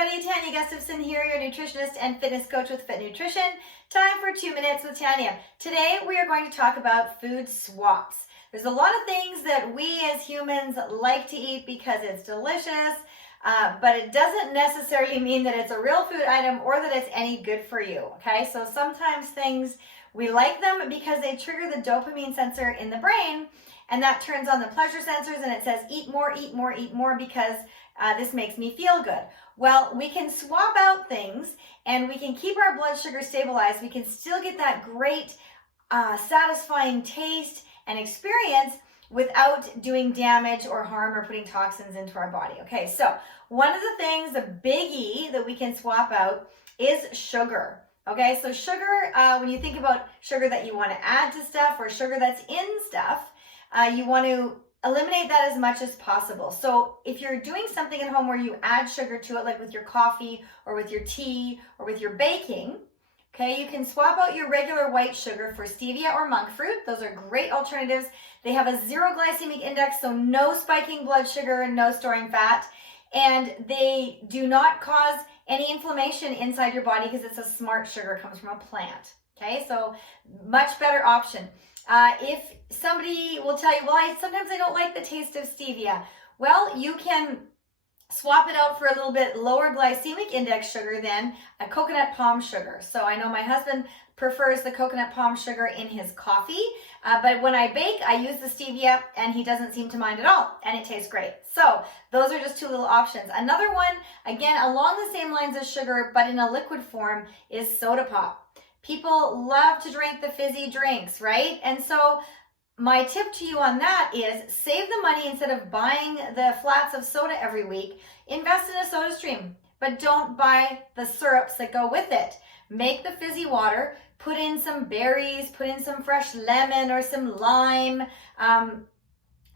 everybody, Tanya Gustafson here, your nutritionist and fitness coach with Fit Nutrition. Time for 2 minutes with Tanya. Today we are going to talk about food swaps. There's a lot of things that we as humans like to eat because it's delicious, but it doesn't necessarily mean that it's a real food item or that it's any good for you, okay? So sometimes things, we like them because they trigger the dopamine sensor in the brain, and that turns on the pleasure sensors and it says eat more, eat more, eat more because this makes me feel good. Well, we can swap out things and we can keep our blood sugar stabilized. We can still get that great satisfying taste and experience without doing damage or harm or putting toxins into our body. Okay, so one of the things, the biggie that we can swap out is sugar. Okay, so sugar, when you think about sugar that you want to add to stuff or sugar that's in stuff, you want to eliminate that as much as possible. So if you're doing something at home where you add sugar to it, like with your coffee or with your tea or with your baking, okay, you can swap out your regular white sugar for stevia or monk fruit. Those are great alternatives. They have a 0 glycemic index, so no spiking blood sugar and no storing fat. And they do not cause any inflammation inside your body because it's a smart sugar, it comes from a plant. Okay, so much better option. If somebody will tell you, well, sometimes I don't like the taste of stevia. Well, you can swap it out for a little bit lower glycemic index sugar than a coconut palm sugar. So I know my husband prefers the coconut palm sugar in his coffee, but when I bake, I use the stevia and he doesn't seem to mind at all, and it tastes great. So those are just 2 little options. Another one, again, along the same lines as sugar, but in a liquid form, is soda pop. People love to drink the fizzy drinks, right? And so my tip to you on that is save the money instead of buying the flats of soda every week. Invest in a soda stream, but don't buy the syrups that go with it. Make the fizzy water, put in some berries, put in some fresh lemon or some lime,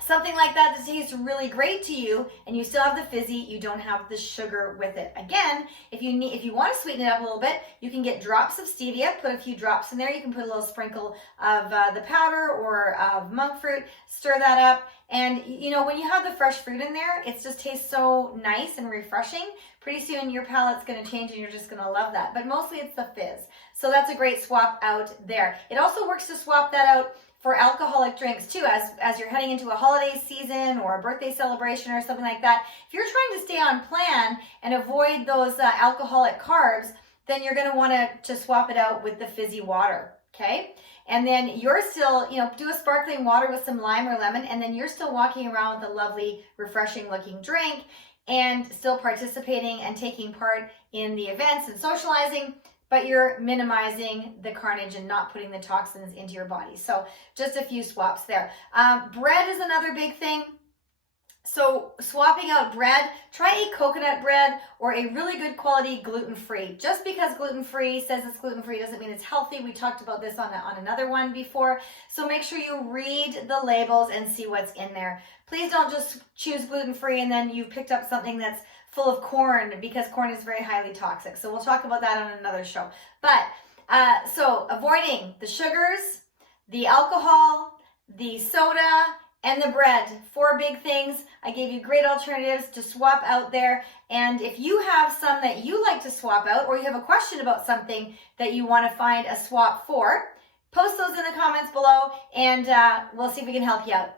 something like that tastes really great to you, and you still have the fizzy, you don't have the sugar with it. Again, if you want to sweeten it up a little bit, you can get drops of stevia, put a few drops in there. You can put a little sprinkle of the powder or of monk fruit, stir that up, and you know, when you have the fresh fruit in there, it just tastes so nice and refreshing. Pretty soon your palate's going to change and you're just going to love that, but mostly it's the fizz. So that's a great swap out there. It also works to swap that out for alcoholic drinks too, as you're heading into a holiday season or a birthday celebration or something like that. If you're trying to stay on plan and avoid those alcoholic carbs, then you're going to want to swap it out with the fizzy water, okay? And then you're still, you know, do a sparkling water with some lime or lemon, and then you're still walking around with a lovely, refreshing looking drink and still participating and taking part in the events and socializing, but you're minimizing the carnage and not putting the toxins into your body. So just a few swaps there. Bread is another big thing. So swapping out bread, try a coconut bread or a really good quality gluten-free. Just because gluten-free says it's gluten-free doesn't mean it's healthy. We talked about this on another one before. So make sure you read the labels and see what's in there. Please don't just choose gluten-free and then you've picked up something that's full of corn, because corn is very highly toxic. So we'll talk about that on another show. But so avoiding the sugars, the alcohol, the soda, and the bread. 4 big things. I gave you great alternatives to swap out there. And if you have some that you like to swap out, or you have a question about something that you want to find a swap for, post those in the comments below and we'll see if we can help you out.